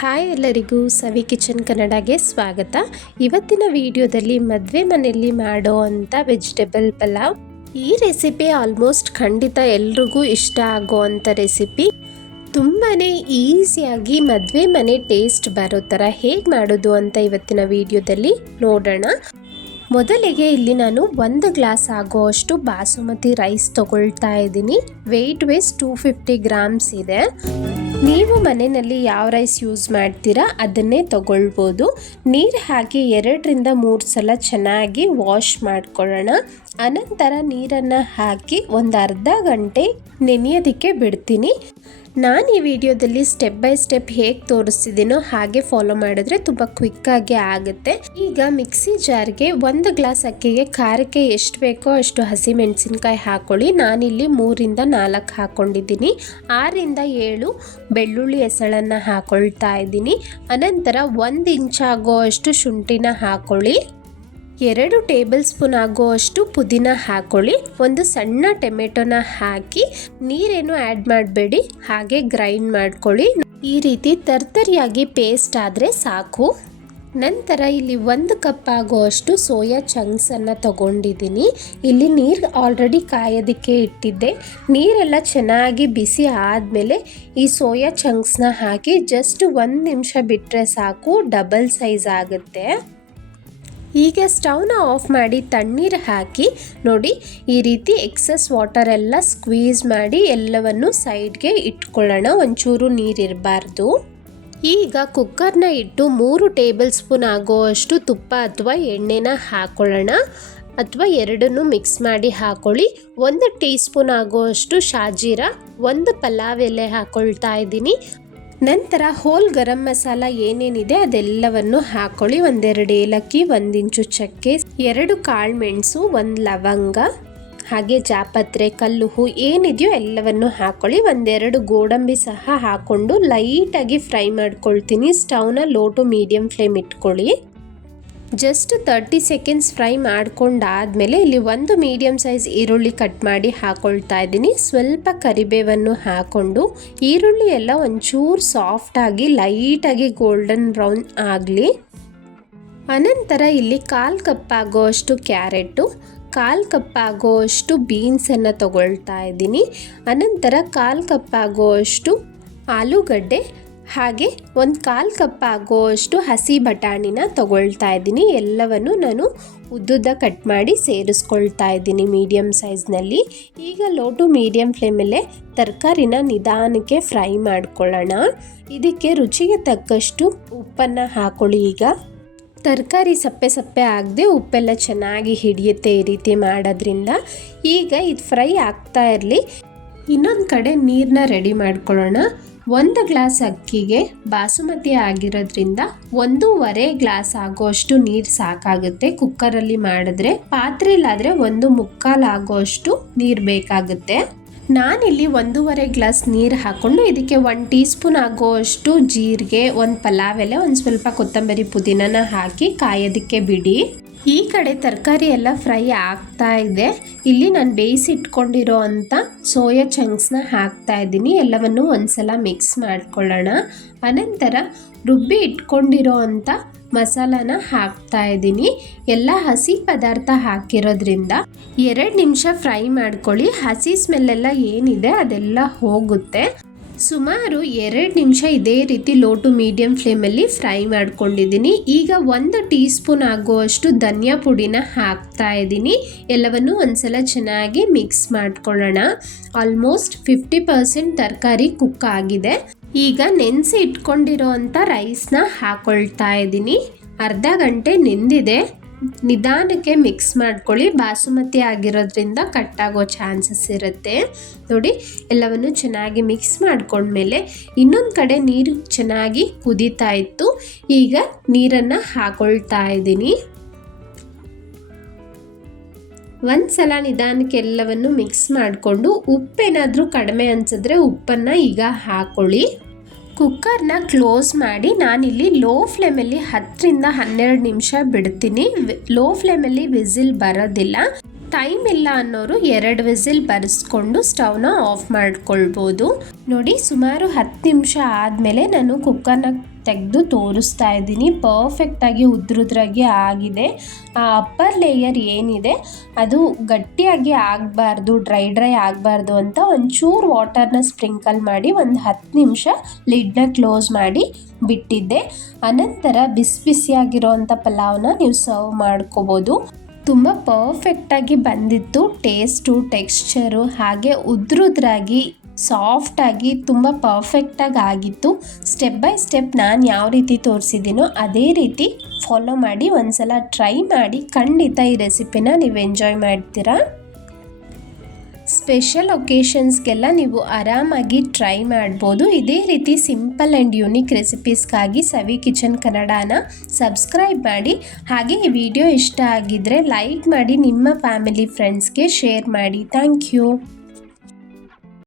Hi ಎಲ್ಲರಿಗೂ ಸವಿ kitchen ಕನ್ನಡಗೆ ಸ್ವಾಗತ. ಇವತ್ತಿನ ವಿಡಿಯೋದಲ್ಲಿ ಮದುವೆ ಮನೆಯಲ್ಲಿ ಮಾಡೋ ಅಂಥ ವೆಜಿಟೇಬಲ್ ಪಲಾವ್. ಈ ರೆಸಿಪಿ ಆಲ್ಮೋಸ್ಟ್ ಖಂಡಿತ ಎಲ್ರಿಗೂ ಇಷ್ಟ ಆಗೋ ಅಂಥ ರೆಸಿಪಿ ತುಂಬಾ ಈಸಿಯಾಗಿ ಮದುವೆ ಮನೆ ಟೇಸ್ಟ್ ಬರೋ ಥರ ಹೇಗೆ ಮಾಡೋದು ಅಂತ ಇವತ್ತಿನ ವಿಡಿಯೋದಲ್ಲಿ ನೋಡೋಣ. ಮೊದಲಿಗೆ ಇಲ್ಲಿ ನಾನು ಒಂದು ಗ್ಲಾಸ್ ಆಗೋಷ್ಟು ಬಾಸುಮತಿ ರೈಸ್ ತಗೊಳ್ತಾ ಇದ್ದೀನಿ. Weight was two fifty grams ಇದೆ. ನೀವು ಮನೆಯಲ್ಲಿ ಯಾವ ರೈಸ್ ಯೂಸ್ ಮಾಡ್ತೀರಾ ಅದನ್ನೇ ತಗೊಳ್ಬೋದು. ನೀರು ಹಾಕಿ ಎರಡರಿಂದ ಮೂರು ಸಲ ಚೆನ್ನಾಗಿ ವಾಶ್ ಮಾಡ್ಕೊಳ್ಳೋಣ. ಅನಂತರ ನೀರನ್ನು ಹಾಕಿ ಒಂದು ಅರ್ಧ ಗಂಟೆ ನೆನೆಯೋದಕ್ಕೆ ಬಿಡ್ತೀನಿ. ನಾನು ಈ ವಿಡಿಯೋದಲ್ಲಿ ಸ್ಟೆಪ್ ಬೈ ಸ್ಟೆಪ್ ಹೇಗೆ ತೋರಿಸ್ತಿದ್ದೀನೋ ಹಾಗೆ ಫಾಲೋ ಮಾಡಿದ್ರೆ ತುಂಬ ಕ್ವಿಕ್ಕಾಗಿ ಆಗುತ್ತೆ. ಈಗ ಮಿಕ್ಸಿ ಜಾರ್ಗೆ ಒಂದು ಗ್ಲಾಸ್ ಅಕ್ಕಿಗೆ ಖಾರಕ್ಕೆ ಎಷ್ಟು ಬೇಕೋ ಅಷ್ಟು ಹಸಿ ಮೆಣಸಿನ್ಕಾಯಿ ಹಾಕೊಳ್ಳಿ. ನಾನಿಲ್ಲಿ ಮೂರಿಂದ ನಾಲ್ಕು ಹಾಕ್ಕೊಂಡಿದ್ದೀನಿ ಆರಿಂದ ಏಳು ಬೆಳ್ಳುಳ್ಳಿ ಹೆಸಳನ್ನು ಹಾಕೊಳ್ತಾ ಇದ್ದೀನಿ. ಅನಂತರ ಒಂದು ಇಂಚಾಗೋ ಅಷ್ಟು ಶುಂಠಿನ ಹಾಕೊಳ್ಳಿ. ಎರಡು ಟೇಬಲ್ ಸ್ಪೂನ್ ಆಗುವಷ್ಟು ಪುದೀನ ಹಾಕೊಳ್ಳಿ. ಒಂದು ಸಣ್ಣ ಟೊಮೆಟೊನ ಹಾಕಿ ನೀರೇನು ಆ್ಯಡ್ ಮಾಡಬೇಡಿ. ಹಾಗೆ ಗ್ರೈಂಡ್ ಮಾಡ್ಕೊಳ್ಳಿ. ಈ ರೀತಿ ತರ್ತರಿಯಾಗಿ ಪೇಸ್ಟ್ ಆದರೆ ಸಾಕು. ನಂತರ ಇಲ್ಲಿ ಒಂದು ಕಪ್ ಆಗುವಷ್ಟು ಸೋಯಾ ಚಂಕ್ಸನ್ನು ತಗೊಂಡಿದ್ದೀನಿ. ಇಲ್ಲಿ ನೀರು ಆಲ್ರೆಡಿ ಕಾಯೋದಕ್ಕೆ ಇಟ್ಟಿದ್ದೆ. ನೀರೆಲ್ಲ ಚೆನ್ನಾಗಿ ಬಿಸಿ ಆದಮೇಲೆ ಈ ಸೋಯಾ ಚಂಕ್ಸ್ನ ಹಾಕಿ ಜಸ್ಟ್ ಒಂದು ನಿಮಿಷ ಬಿಟ್ಟರೆ ಸಾಕು. ಡಬಲ್ ಸೈಜ್ ಆಗುತ್ತೆ. ಈಗ ಸ್ಟವ್ನ ಆಫ್ ಮಾಡಿ ತಣ್ಣೀರು ಹಾಕಿ ನೋಡಿ, ಈ ರೀತಿ ಎಕ್ಸಸ್ ವಾಟರ್ ಎಲ್ಲ ಸ್ಕ್ವೀಸ್ ಮಾಡಿ ಎಲ್ಲವನ್ನು ಸೈಡ್ಗೆ ಇಟ್ಕೊಳ್ಳೋಣ. ಒಂಚೂರು ನೀರಿರಬಾರ್ದು. ಈಗ ಕುಕ್ಕರ್ನ ಇಟ್ಟು ಮೂರು ಟೇಬಲ್ ಸ್ಪೂನ್ ಆಗೋವಷ್ಟು ತುಪ್ಪ ಅಥವಾ ಎಣ್ಣೆನ ಹಾಕೊಳ್ಳೋಣ. ಅಥವಾ ಎರಡನ್ನೂ ಮಿಕ್ಸ್ ಮಾಡಿ ಹಾಕೊಳ್ಳಿ. ಒಂದು ಟೀ ಸ್ಪೂನ್ ಆಗುವಷ್ಟು ಶಾಜೀರ, ಒಂದು ಪಲಾವ್ ಎಲೆ ಹಾಕೊಳ್ತಾ ಇದ್ದೀನಿ. ನಂತರ ಹೋಲ್ ಗರಂ ಮಸಾಲ ಏನೇನಿದೆ ಅದೆಲ್ಲವನ್ನು ಹಾಕೊಳ್ಳಿ. ಒಂದೆರಡು ಏಲಕ್ಕಿ, ಒಂದಿಂಚು ಚಕ್ಕೆ, ಎರಡು ಕಾಳು ಮೆಣಸು, ಒಂದು ಲವಂಗ, ಹಾಗೆ ಜಾಪತ್ರೆ, ಕಲ್ಲು ಹೂ ಏನಿದೆಯೋ ಎಲ್ಲವನ್ನು ಹಾಕೊಳ್ಳಿ. ಒಂದೆರಡು ಗೋಡಂಬಿ ಸಹ ಹಾಕ್ಕೊಂಡು ಲೈಟಾಗಿ ಫ್ರೈ ಮಾಡ್ಕೊಳ್ತೀನಿ. ಸ್ಟವ್ನ ಲೋ ಟು ಮೀಡಿಯಂ ಫ್ಲೇಮ್ ಇಟ್ಕೊಳ್ಳಿ. ಜಸ್ಟ್ ತರ್ಟಿ ಸೆಕೆಂಡ್ಸ್ ಫ್ರೈ ಮಾಡ್ಕೊಂಡಾದಮೇಲೆ ಇಲ್ಲಿ ಒಂದು ಮೀಡಿಯಮ್ ಸೈಜ್ ಈರುಳ್ಳಿ ಕಟ್ ಮಾಡಿ ಹಾಕೊಳ್ತಾ ಇದ್ದೀನಿ. ಸ್ವಲ್ಪ ಕರಿಬೇವನ್ನು ಹಾಕ್ಕೊಂಡು ಈರುಳ್ಳಿ ಎಲ್ಲ ಒಂಚೂರು ಸಾಫ್ಟಾಗಿ ಲೈಟಾಗಿ ಗೋಲ್ಡನ್ ಬ್ರೌನ್ ಆಗಲಿ. ಅನಂತರ ಇಲ್ಲಿ ಕಾಲು ಕಪ್ಪಾಗೋ ಅಷ್ಟು ಕ್ಯಾರೆಟು, ಕಾಲು ಕಪ್ಪಾಗೋ ಅಷ್ಟು ಬೀನ್ಸನ್ನು ತಗೊಳ್ತಾ ಇದ್ದೀನಿ. ಅನಂತರ ಕಾಲು ಕಪ್ಪಾಗೋ ಅಷ್ಟು ಆಲೂಗಡ್ಡೆ ಹಾಗೆ ಒಂದು ಕಾಲು ಕಪ್ ಆಗುವಷ್ಟು ಹಸಿ ಬಟಾಣಿನ ತಗೊಳ್ತಾ ಇದ್ದೀನಿ. ಎಲ್ಲವನ್ನು ನಾನು ಉದ್ದುದ್ದ ಕಟ್ ಮಾಡಿ ಸೇರಿಸ್ಕೊಳ್ತಾ ಇದ್ದೀನಿ ಮೀಡಿಯಮ್ ಸೈಜ್ನಲ್ಲಿ ಈಗ ಲೋ ಟು ಮೀಡಿಯಮ್ ಫ್ಲೇಮಲ್ಲೇ ತರಕಾರಿನ ನಿಧಾನಕ್ಕೆ ಫ್ರೈ ಮಾಡ್ಕೊಳ್ಳೋಣ. ಇದಕ್ಕೆ ರುಚಿಗೆ ತಕ್ಕಷ್ಟು ಉಪ್ಪನ್ನು ಹಾಕೊಳ್ಳಿ ಈಗ. ತರಕಾರಿ ಸಪ್ಪೆ ಸಪ್ಪೆ ಆಗದೆ ಉಪ್ಪೆಲ್ಲ ಚೆನ್ನಾಗಿ ಹಿಡಿಯುತ್ತೆ ಈ ರೀತಿ ಮಾಡೋದ್ರಿಂದ. ಈಗ ಇದು ಫ್ರೈ ಆಗ್ತಾ ಇರಲಿ. ಇನ್ನೊಂದು ಕಡೆ ನೀರನ್ನ ರೆಡಿ ಮಾಡ್ಕೊಳ್ಳೋಣ. ಒಂದು ಗ್ಲಾಸ್ ಅಕ್ಕಿಗೆ ಬಾಸುಮತಿ ಆಗಿರೋದ್ರಿಂದ ಒಂದೂವರೆ ಗ್ಲಾಸ್ ಆಗೋಷ್ಟು ನೀರು ಸಾಕಾಗುತ್ತೆ. ಕುಕ್ಕರಲ್ಲಿ ಮಾಡಿದ್ರೆ ಪಾತ್ರೆಲಾದರೆ ಒಂದು ಮುಕ್ಕಾಲು ಆಗೋಷ್ಟು ನೀರು ಬೇಕಾಗುತ್ತೆ. ನಾನಿಲ್ಲಿ ಒಂದೂವರೆ ಗ್ಲಾಸ್ ನೀರು ಹಾಕ್ಕೊಂಡು ಇದಕ್ಕೆ ಒಂದು ಟೀ ಸ್ಪೂನ್ ಆಗೋಷ್ಟು ಜೀರಿಗೆ, ಒಂದು ಪಲಾವ್ ಎಲೆ, ಒಂದು ಸ್ವಲ್ಪ ಕೊತ್ತಂಬರಿ ಪುದೀನನ ಹಾಕಿ ಕಾಯೋದಕ್ಕೆ ಬಿಡಿ. ಈ ಕಡೆ ತರಕಾರಿ ಎಲ್ಲ ಫ್ರೈ ಆಗ್ತಾ ಇದೆ. ಇಲ್ಲಿ ನಾನು ಬೇಯಿಸಿಟ್ಕೊಂಡಿರೋ ಅಂಥ ಸೋಯಾ ಚಂಕ್ಸ್ನ ಹಾಕ್ತಾ ಇದ್ದೀನಿ. ಎಲ್ಲವನ್ನು ಒಂದ್ಸಲ ಮಿಕ್ಸ್ ಮಾಡ್ಕೊಳ್ಳೋಣ. ಅನಂತರ ರುಬ್ಬಿ ಇಟ್ಕೊಂಡಿರೋ ಅಂಥ ಮಸಾಲಾನ ಹಾಕ್ತಾ ಇದ್ದೀನಿ. ಎಲ್ಲ ಹಸಿ ಪದಾರ್ಥ ಹಾಕಿರೋದ್ರಿಂದ ಎರಡು ನಿಮಿಷ ಫ್ರೈ ಮಾಡ್ಕೊಳ್ಳಿ. ಹಸಿ ಸ್ಮೆಲ್ಲೆಲ್ಲ ಏನಿದೆ ಅದೆಲ್ಲ ಹೋಗುತ್ತೆ. ಸುಮಾರು ಎರಡು ನಿಮಿಷ ಇದೇ ರೀತಿ ಲೋ ಟು ಮೀಡಿಯಂ ಫ್ಲೇಮಲ್ಲಿ ಫ್ರೈ ಮಾಡ್ಕೊಂಡಿದ್ದೀನಿ. ಈಗ ಒಂದು ಟೀ ಸ್ಪೂನ್ ಆಗುವಷ್ಟು ಧನಿಯಾ ಪುಡಿನ ಹಾಕ್ತಾ ಇದ್ದೀನಿ. ಎಲ್ಲವನ್ನು ಒಂದ್ಸಲ ಚೆನ್ನಾಗಿ ಮಿಕ್ಸ್ ಮಾಡ್ಕೊಳ್ಳೋಣ. ಆಲ್ಮೋಸ್ಟ್ ಫಿಫ್ಟಿ ಪರ್ಸೆಂಟ್ ತರಕಾರಿ ಕುಕ್ ಆಗಿದೆ. ಈಗ ನೆನೆಸಿ ಇಟ್ಕೊಂಡಿರೋ ಅಂಥ ರೈಸ್ನ ಹಾಕೊಳ್ತಾ ಇದ್ದೀನಿ. ಅರ್ಧ ಗಂಟೆ ನೆಂದಿದೆ. ನಿಧಾನಕ್ಕೆ ಮಿಕ್ಸ್ ಮಾಡ್ಕೊಳ್ಳಿ. ಬಾಸುಮತಿ ಆಗಿರೋದ್ರಿಂದ ಕಟ್ಟಾಗೋ ಚಾನ್ಸಸ್ ಇರುತ್ತೆ. ನೋಡಿ, ಎಲ್ಲವನ್ನು ಚೆನ್ನಾಗಿ ಮಿಕ್ಸ್ ಮಾಡ್ಕೊಂಡ್ಮೇಲೆ ಇನ್ನೊಂದು ಕಡೆ ನೀರು ಚೆನ್ನಾಗಿ ಕುದೀತಾ ಇತ್ತು. ಈಗ ನೀರನ್ನು ಹಾಕೊಳ್ತಾ ಇದ್ದೀನಿ. ಒಂದು ಸಲ ನಿಧಾನಕ್ಕೆ ಎಲ್ಲವನ್ನು ಮಿಕ್ಸ್ ಮಾಡಿಕೊಂಡು ಉಪ್ಪೇನಾದರೂ ಕಡಿಮೆ ಅನಿಸಿದ್ರೆ ಉಪ್ಪನ್ನು ಈಗ ಹಾಕೊಳ್ಳಿ. ಕುಕ್ಕರ್ನ ಕ್ಲೋಸ್ ಮಾಡಿ ನಾನಿಲ್ಲಿ ಲೋ ಫ್ಲೇಮಲ್ಲಿ ಹತ್ತರಿಂದ ಹನ್ನೆರಡು ನಿಮಿಷ ಬಿಡ್ತೀನಿ. ಲೋ ಫ್ಲೇಮಲ್ಲಿ ವಿಸಿಲ್ ಬರೋದಿಲ್ಲ. ಟೈಮ್ ಇಲ್ಲ ಅನ್ನೋರು ಎರಡು ವಿಸಿಲ್ ಬರೆಸ್ಕೊಂಡು ಸ್ಟವ್ನ ಆಫ್ ಮಾಡ್ಕೊಳ್ಬೋದು. ನೋಡಿ, ಸುಮಾರು ಹತ್ತು ನಿಮಿಷ ಆದಮೇಲೆ ನಾನು ಕುಕ್ಕರ್ನ ತೆಗೆದು ತೋರಿಸ್ತಾ ಇದ್ದೀನಿ. ಪರ್ಫೆಕ್ಟಾಗಿ ಉದ್ರುದ್ರಾಗಿ ಆಗಿದೆ. ಆ ಅಪ್ಪರ್ ಲೇಯರ್ ಏನಿದೆ, ಅದು ಗಟ್ಟಿಯಾಗಿ ಆಗಬಾರ್ದು ಡ್ರೈ ಡ್ರೈ ಆಗಬಾರ್ದು ಅಂತ ಒಂಚೂರು ವಾಟರ್ನ ಸ್ಪ್ರಿಂಕಲ್ ಮಾಡಿ ಒಂದು ಹತ್ತು ನಿಮಿಷ ಲಿಡ್ನ ಕ್ಲೋಸ್ ಮಾಡಿ ಬಿಟ್ಟಿದ್ದೆ. ಅನಂತರ ಬಿಸಿ ಬಿಸಿಯಾಗಿರೋವಂಥ ಪಲಾವ್ನ ನೀವು ಸರ್ವ್ ಮಾಡ್ಕೋಬೋದು. ತುಂಬ ಪರ್ಫೆಕ್ಟಾಗಿ ಬಂದಿತ್ತು. ಟೇಸ್ಟು ಟೆಕ್ಸ್ಚರು ಹಾಗೆ ಉದ್ರುದ್ರಾಗಿ ಸಾಫ್ಟಾಗಿ ತುಂಬ ಪರ್ಫೆಕ್ಟಾಗಿ ಆಗಿತ್ತು. ಸ್ಟೆಪ್ ಬೈ ಸ್ಟೆಪ್ ನಾನು ಯಾವ ರೀತಿ ತೋರಿಸಿದ್ದೀನೋ ಅದೇ ರೀತಿ ಫಾಲೋ ಮಾಡಿ ಒಂದ್ಸಲ ಟ್ರೈ ಮಾಡಿ ಖಂಡಿತ ಈ ರೆಸಿಪಿನ ನೀವು ಎಂಜಾಯ್ ಮಾಡ್ತೀರಾ? ಸ್ಪೆಷಲ್ ಒಕೇಶನ್ಸ್ಗೆಲ್ಲ ನೀವು ಆರಾಮಾಗಿ ಟ್ರೈ ಮಾಡ್ಬೋದು. ಇದೇ ರೀತಿ ಸಿಂಪಲ್ ಆ್ಯಂಡ್ ಯುನಿಕ್ ರೆಸಿಪೀಸ್ಗಾಗಿ ಸವಿ ಕಿಚನ್ ಕನ್ನಡನ ಸಬ್ಸ್ಕ್ರೈಬ್ ಮಾಡಿ. ಹಾಗೆ ಈ ವಿಡಿಯೋ ಇಷ್ಟ ಆಗಿದ್ದರೆ ಲೈಕ್ ಮಾಡಿ, ನಿಮ್ಮ ಫ್ಯಾಮಿಲಿ ಫ್ರೆಂಡ್ಸ್ಗೆ ಶೇರ್ ಮಾಡಿ. Thank you